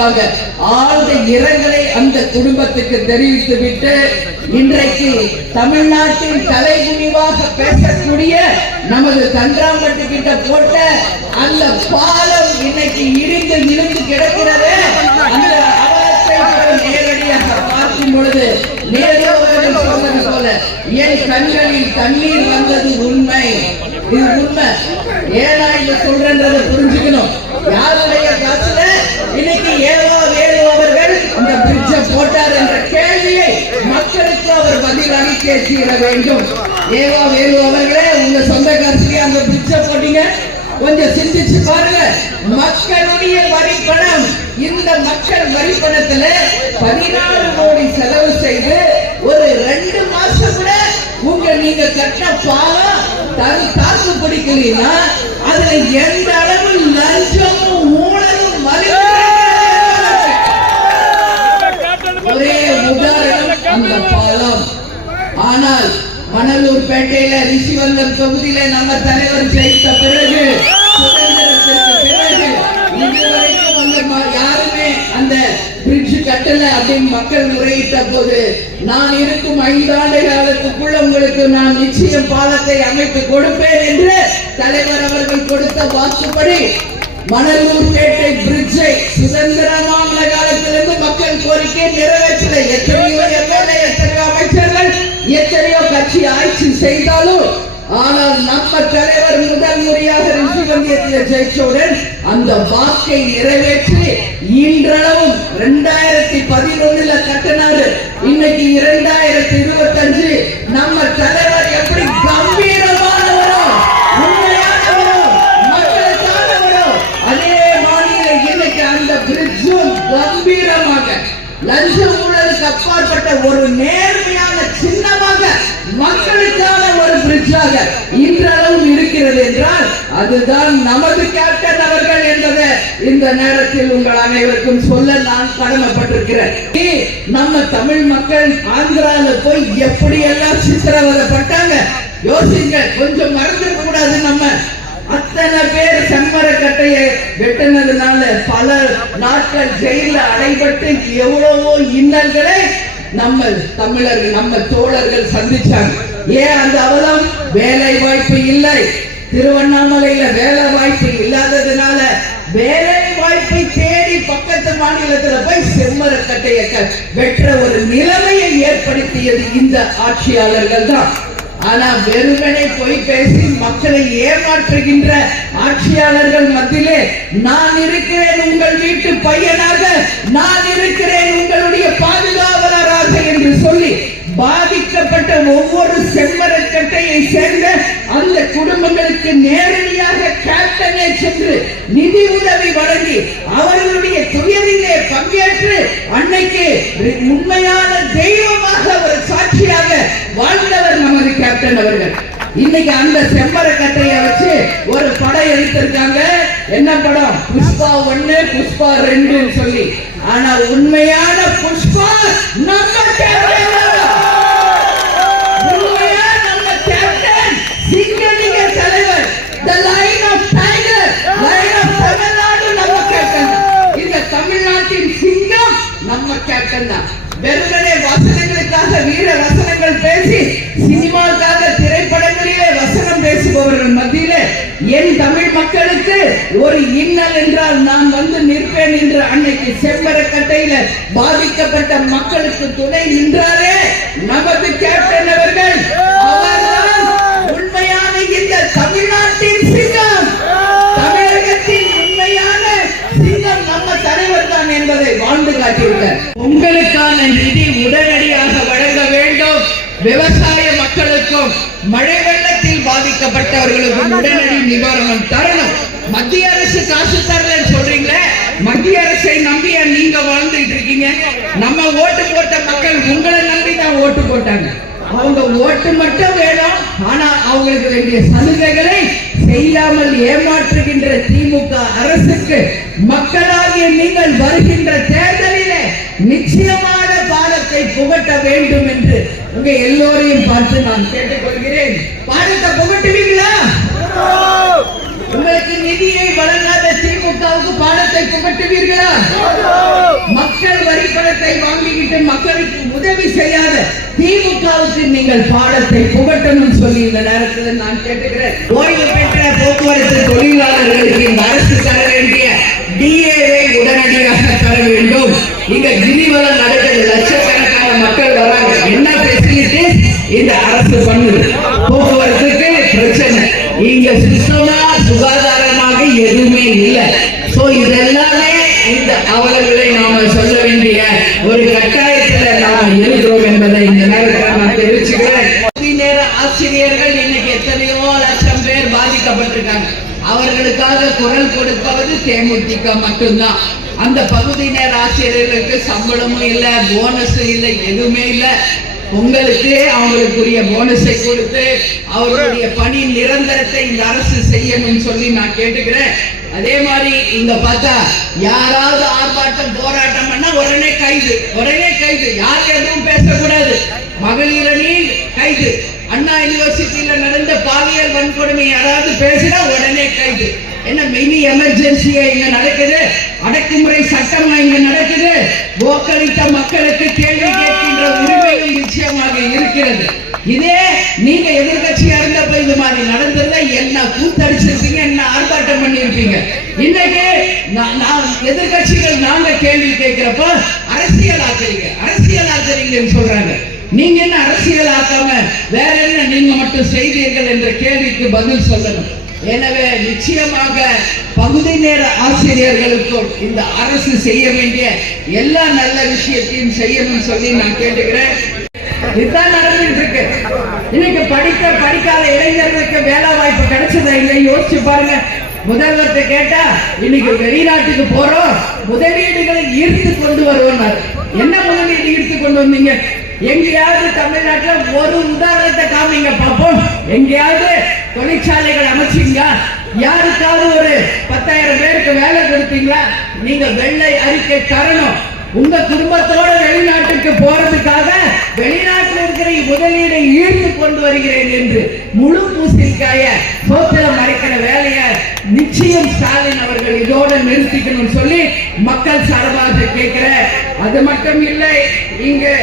சார்பாக ஆழ்ந்த இரங்கலை அந்த குடும்பத்துக்கு தெரிவித்துவிட்டு இன்றைக்கு தமிழ்நாட்டின் தலைகுனிவாக பேசக்கூடிய நமது தன்றாம்பட்டு கிட்ட போட்ட அந்த பாலம் இன்னைக்கு இடிந்து விழுந்து கிடக்கிறது. அந்த அவலத்தை நேரடியாக பார்க்கும் பொழுது சொன்னது போல என் கண்களில் தண்ணீர் வந்தது உண்மை. இது உண்மை. ஏன்னா இதை சொல்றதை புரிஞ்சுக்கணும். யாருடைய காசுல இன்னைக்கு ஏவோ வேலு அவர்கள் இந்த பிரிட்ஜ போட்டார் என்ற கேள்வியை மக்களுக்கு அவர் பதில் அளிக்க தீர வேண்டும். ஏவோ வேலு அவர்களே, உங்க சொந்த காசுலயே அந்த பிரிட்ஜ போட்டீங்க. கொஞ்சம் சிந்திச்சு பாருங்க. மக்களுடைய வரி பணம், இந்த மக்கள் வரி பணத்துல 14 கோடி செலவு செய்து ஒரு 2 மாசம் கூட நீங்க கட்ட பாலம் தாக்கு பிடிக்கிறீங்கன்னா அதுல எந்த அளவு லஞ்சமும் ஊழலும் ஒரே உதாரணம் அந்த பாலம். ஆனால் மணலூர் பேட்டையில ரிஷிவந்தர் தொகுதியில நம்ம தலைவர் ஜெயித்த பிறகு யாருமே அந்த பிரிட்ஜ் கட்டல அப்படின்னு மக்கள் முறையிட்ட போது, நான் இருக்கும் 5 ஆண்டு காலத்துக்குள்ள உங்களுக்கு நான் நிச்சயம் பாலத்தை அமைத்து கொடுப்பேன் என்று தலைவர் அவர்கள் கொடுத்த வாக்குப்படி மணலூர் பேட்டை பிரிட்ஜை சுதந்திரமான காலத்திலிருந்து மக்கள் கோரிக்கை நிறைவேற்றல. எத்தனையோ எம்எல்ஏ, எத்தனையோ அமைச்சர்கள், எத்தனையோ கட்சி ஆட்சி செய்தாலும், ஆனால் நம்ம தலைவர் முதல் முறையாக ரிஷிவந்தியத்தில் ஜெயிச்சவுடன் அந்த வாக்கை நிறைவேற்றி இன்றளவும் 2011 கட்டினாரு. இன்னைக்கு 2025 நம்ம தலைவர் எப்படி கம்பீரமானவரோ, உண்மையானவரோ, மக்களுக்கானவரோ அதே மாநில இன்னைக்கு அந்த பிரிட்ஜும் கம்பீரமாக லஞ்ச ஊழலுக்கு அப்பாற்பட்ட ஒரு நேர்மையான சின்னமாக மக்களுக்கான ஒரு பிரிட்ஜாக இன்றளவும் இருக்கிறது என்றால் அதுதான் நமது கேப்டன் அவர்கள் என்பதை இந்த நேரத்தில் உங்கள் அனைவருக்கும் சொல்ல நான் கடமைப்பட்டிருக்கிறேன். நம்ம தமிழ் மக்கள் ஆந்திரால போய் எப்படி எல்லாம் சித்திரவதைப்பட்டாங்க யோசிங்க. கொஞ்சம் மறந்துட கூடாது. நம்ம அத்தனை பேர் செம்மரக்கட்டையை வெட்டினதுனால பல நாட்கள் ஜெயில அடைபட்டு எவ்வளவோ இன்னல்களை நம்ம தமிழர்கள், நம்ம தோழர்கள் சந்திச்சாங்க. ஏன் அந்த அவலம்? வேலை வாய்ப்பு இல்லை. திருவண்ணாமலையில வேலை வாய்ப்பு இல்லாததுனால வேலை வாய்ப்பை தேடி பக்கத்து மாநிலத்தில் போய் செம்மரக்கட்டையை வெற்ற ஒரு நிலைமையை ஏற்படுத்தியது இந்த ஆட்சியாளர்கள் தான். ஆனா வெறுமனே போய் பேசி மக்களை ஏமாற்றுகின்ற ஆட்சியாளர்கள் மத்தியிலே நான் இருக்கிறேன் உங்கள் வீட்டு பையனாக, நான் இருக்கிறேன் உங்களுடைய பாதுகாவலராக என்று சொல்லி பாதிக்கப்பட்ட ஒவ்வொரு செம்மரக்கட்டையை சேர்ந்த அந்த குடும்பங்களுக்கு நேரடியாக கேப்டனே சென்று நிதி உதவி வழங்கி அவர்களுடைய துயரிலே பங்கேற்று அன்னைக்கு உண்மையான தெய்வமாக ஒரு சாட்சியாக வாழ்ந்தவர் நமது கேப்டன் அவர்கள். இன்னைக்கு அந்த செம்மரக்கட்டையை வச்சு ஒரு படம் எடுத்திருக்காங்க. என்ன படம்? புஷ்பா 1, புஷ்பா 2 சொல்லி. ஆனா உண்மையான புஷ்பா நம்ம கேப்டன், தலைவர், the line of tiger, line of Tamil Nadu நம்ம கேப்டன். இந்த தமிழ்நாட்டின் சிங்கம் நம்ம கேப்டன் தான். வெறுமனே வசனங்களுக்காக வீர வசனங்கள் பேசி சினிமாவுக்காக திரைப்படங்களிலே வசனம் பேசுபவர்கள் மத்தியிலே என் தமிழ் மக்களுக்கு ஒரு இன்னல் என்றால் நான் வந்து நிற்பேன் என்று அன்னைக்கு செம்மரக்கட்டையில பாதிக்கப்பட்ட மக்களுக்கு துணை நின்றாரே நமது கேப்டன் அவர்கள். அவர்தான் உண்மையான இந்த தமிழ்நாட்டின் சிங்கம், தமிழகத்தின் உண்மையான சிங்கம் நம்ம தலைவர் தான் என்பதை வாழ்ந்து காட்டியுள்ளார். உங்களுக்கான நிதி உடனடியாக வழங்க வேண்டும். விவசாய மக்களுக்கும் மழை வெள்ளத்தில் பாதிக்கப்பட்டவர்களுக்கும் உடனடி நிவாரணம் தரணும். மத்திய அரசு காசு தரலன்னு சொல்றீங்களே, மத்திய அரசை நம்பி நீங்க வாழ்ந்துட்டு இருக்கீங்க. நம்ம ஓட்டு போட்ட மக்கள் உங்களை நம்பி தான் ஓட்டு போட்டாங்க. அவங்க ஓட்டு மட்டும் வேணும், ஆனா அவங்களுக்கு வேண்டிய சலுகைகளை செய்யாமல் ஏமாற்றுகின்ற திமுக அரசுக்கு மக்களாகிய நீங்கள் வருகின்ற தேர்தலிலே நிச்சயமான பாலத்தை புகட்ட வேண்டும் என்று உங்க எல்லோரையும் பார்த்து நான் கேட்டுக்கொள்கிறேன். பாலத்தை புகட்டுவீங்களா? உங்களுக்கு நிதியை வழங்காத திமுக திமுகவுக்கு பாடத்தை புகட்டுவீர்களா? மக்கள் வரி பணத்தை வாங்கிக்கிட்டு மக்களுக்கு உதவி செய்யாத திமுகவுக்கு நீங்கள் பாடத்தை புகட்டணும் சொல்லி இந்த நேரத்தில் நான் கேட்டுக்கிறேன். ஓய்வு பெற்ற போக்குவரத்து தொழிலாளர்களுக்கு இந்த அரசு தர வேண்டிய டிஏவை உடனடியாக தர வேண்டும். இங்க கிரிவலம் நடக்கிறது, லட்சக்கணக்கான மக்கள் வராங்க. என்ன ஃபெசிலிட்டிஸ் இந்த அரசு பண்ணுது? போக்குவரத்துக்கு பிரச்சனை, இங்க சுத்தமா சுகாதாரமாக எதுவுமே இல்லை. சோ இதெல்லாமே இந்த அவலங்களை நாம சொல்ல வேண்டிய ஒரு கட்டாயத்தில் நாம இருக்கிறோம் என்பதை இந்த நேரத்தில் நான் தெரிவிச்சுக்கிறேன். நேர ஆசிரியர்கள் இன்னைக்கு எத்தனையோ லட்சம் பேர் பாதிக்கப்பட்டிருக்காங்க. அவர்களுக்காக குரல் கொடுப்பது தேமுதிக மட்டும்தான். அந்த பகுதி நேர ஆசிரியர்களுக்கு சம்பளமும் இல்லை, போனஸும் இல்லை, எதுவுமே இல்லை. உங்களுக்கு அவங்களுக்குரிய போனஸை கொடுத்து அவர்களுடைய பணி நிரந்தரத்தை இந்த அரசு செய்யணும்னு சொல்லி நான் கேட்டுக்கிறேன். அதே மாதிரி இங்க பார்த்தா யாராவது ஆர்ப்பாட்டம் போராட்டம் பண்ணா உடனே கைது, யாருக்கு எதுவும் பேசக்கூடாது. மகளிர் அணி கைது, அண்ணா யூனிவர்சிட்டியில நடந்த பாலியல் வன்கொடுமை யாராவது பேசினா உடனே கைது. என்ன மினி எமர்ஜென்சியா இங்க நடக்குது? அடக்குமுறை சட்டமா இங்க நடக்குது? வாக்களித்த மக்களுக்கு கேள்வி கேட்கின்ற உரிமையும் நிச்சயமாக இருக்கிறது. இதே நீங்க எதிர்கட்சியா இருந்தப்ப இது மாதிரி நடந்ததுல என்ன கூத்தடிச்சிருப்பீங்க, என்ன ஆர்ப்பாட்டம் பண்ணிருப்பீங்க. இன்னைக்கு எதிர்கட்சிகள் நாங்க கேள்வி கேட்கிறப்ப அரசியல் ஆக்குறீங்கன்னு சொல்றாங்க. நீங்க என்ன அரசியல் ஆக்காம வேற என்ன நீங்க மட்டும் செய்தீர்கள் என்ற கேள்விக்கு பதில் சொல்லணும். எனவே நிச்சயமாக பகுதி நேர ஆசிரியர்களுக்கும் இந்த அரசு செய்ய வேண்டிய எல்லா நல்ல விஷயத்தையும் செய்யணும்னு சொல்லி நான் கேட்டுக்கிறேன். இதுதான் நடந்துட்டு இருக்கு. இன்னைக்கு படிக்காத இளைஞர்களுக்கு வேலை வாய்ப்பு கிடைச்சதா இல்லை? யோசிச்சு பாருங்க. முதல்வர்கிட்ட கேட்டா இன்னைக்கு வெளிநாட்டுக்கு போறோம், முதலீடுகளை ஈர்த்து கொண்டு வருவோம். என்ன முதலீடு ஈர்த்து கொண்டு வந்தீங்க? எங்கேயாவது தமிழ்நாட்டில் ஒரு உதாரணத்தை காமிங்க பார்ப்போம். எங்கேயாவது தொழிற்சாலைகள் அமைச்சிங்க? யாருக்காவது ஒரு 10,000 பேருக்கு வேலை கொடுத்தீங்களா? நீங்க வெள்ளை அறிக்கை தரணும். உங்க குடும்பத்தோட வெளிநாட்டுக்கு போறதுக்காக வெளிநாட்டில் இருக்கிற முதலீடை ஈர்த்து கொண்டு வருகிறேன் என்று முழு பூசலிக்காய சோத்துல மறைக்கிற வேலையை நிச்சயம் ஸ்டாலின் அவர்கள் இதோட நிறுத்திக்கணும் சொல்லி மக்கள் சார்பாக கேட்கிற. அது மட்டும் இல்லை, இங்கு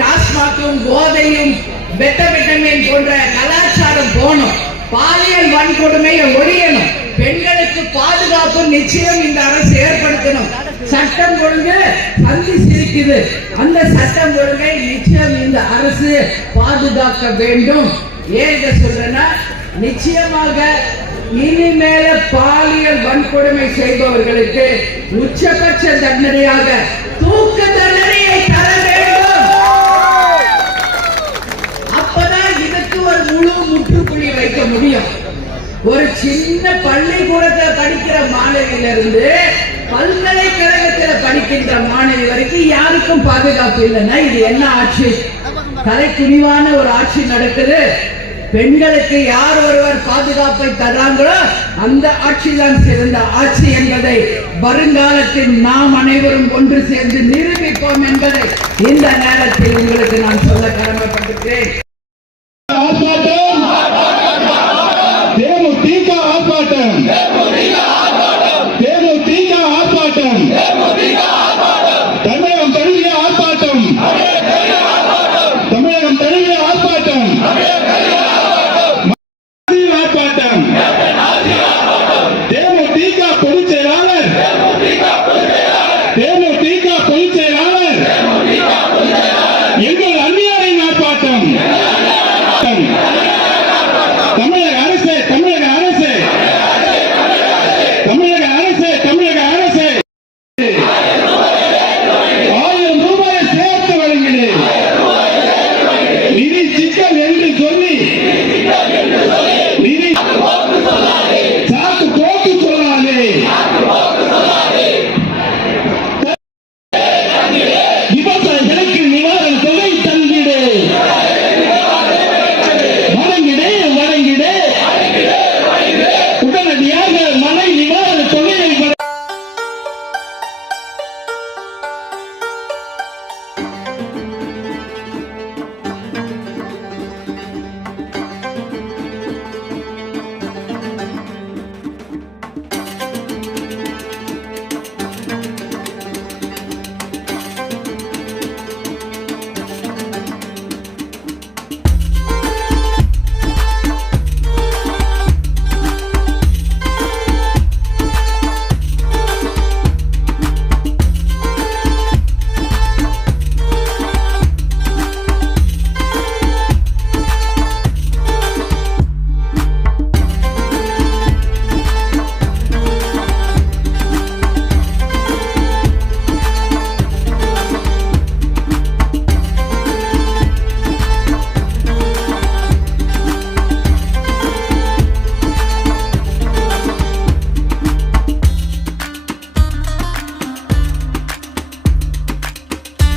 டாஸ்மாகும் போதையும் பெட்டமேன் போன்ற கலாச்சாரம் போனோம். பாலியல் வன்கொடுமையை ஒழியணும். பெண்களுக்கு பாதுகாப்பு நிச்சயம் இந்த அரசு ஏற்படுத்தணும். சட்டம் ஒழுங்கு சந்தி சிரிக்குது, அந்த சட்டம் ஒழுங்கை நிச்சயம் இந்த அரசு பாதுகாக்க வேண்டும். ஏன் சொல்றேன்னா, நிச்சயமாக இனிமேல பாலியல் வன்கொடுமை செய்பவர்களுக்கு உச்சபட்ச தண்டனையாக தூக்க தண்டனையை தர வேண்டும். அப்பதான் இதுக்கு ஒரு முழு முற்றுப்புள்ளி வைக்க முடியும். ஒரு சின்ன பள்ளிக்கூடத்தில் படிக்கிற மாணவியிலிருந்து பல்கலைக்கழகத்தில் படிக்கின்ற மாணவி வரைக்கும் யாருக்கும் பாதுகாப்பு இல்லைன்னா இது என்ன ஆட்சி? தலைக்குனிவான ஒரு ஆட்சி நடக்குது. பெண்களுக்கு யார் ஒருவர் பாதுகாப்பை தர்றாங்களோ அந்த ஆட்சி தான் சிறந்த ஆட்சி என்பதை வருங்காலத்தில் நாம் அனைவரும் ஒன்று சேர்ந்து நிரூபிப்போம் என்பதை இந்த நேரத்தில் உங்களுக்கு நான் சொல்ல கடமைப்பட்டிருக்கிறேன்.